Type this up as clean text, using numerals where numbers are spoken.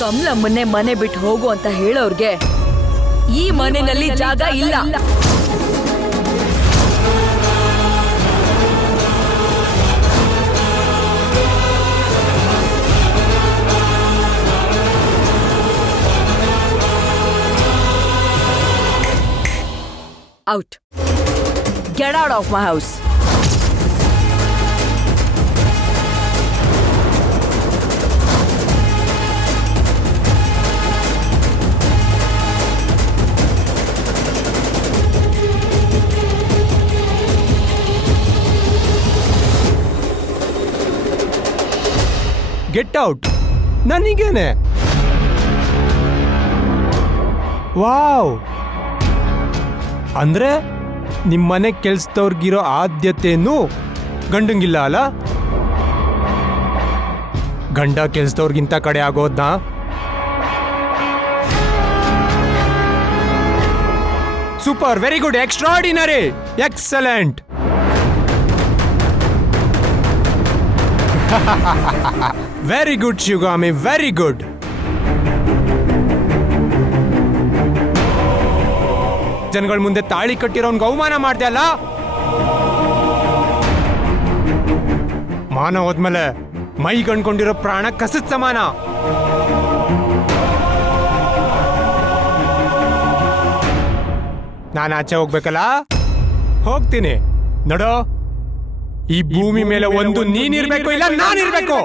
ಕಮಲಮ್ಮನ್ನೇ ಮನೆ ಬಿಟ್ಟು ಹೋಗು ಅಂತ ಹೇಳೋರ್ಗೆ ಈ ಮನೆಯಲ್ಲಿ ಜಾಗ ಇಲ್ಲ. Out. Get out of my house. Get out. ನನಗೇನೆ. ವಾವ್, ಅಂದ್ರೆ ನಿಮ್ಮನೆ ಕೆಲ್ಸದವ್ರಿಗಿರೋ ಆದ್ಯತೆನೂ ಗಂಡಂಗಿಲ್ಲ ಅಲ್ಲ? ಗಂಡ ಕೆಲ್ಸದವ್ರಿಗಿಂತ ಕಡೆ ಆಗೋದ್ನಾ? Super, very good, extraordinary, excellent. Very good Shivagami, very good. ಜನಗಳ ಮುಂದೆ ತಾಳಿ ಕಟ್ಟಿರೋನ್ಗೆ ಅವಮಾನ ಮಾಡ್ದೆ ಅಲ್ಲ? ಮಾನ ಹೋದ್ಮೇಲೆ ಮೈ ಗಣ್ಕೊಂಡಿರೋ ಪ್ರಾಣ ಕಸದ ಸಮಾನ. ನಾನು ಆಚೆ ಹೋಗ್ಬೇಕಲ್ಲ? ಹೋಗ್ತೀನಿ. ನೋಡೋ, ಈ ಭೂಮಿ ಮೇಲೆ ಒಂದು ನೀನಿರ್ಬೇಕು, ಇಲ್ಲ ನಾನಿರ್ಬೇಕು.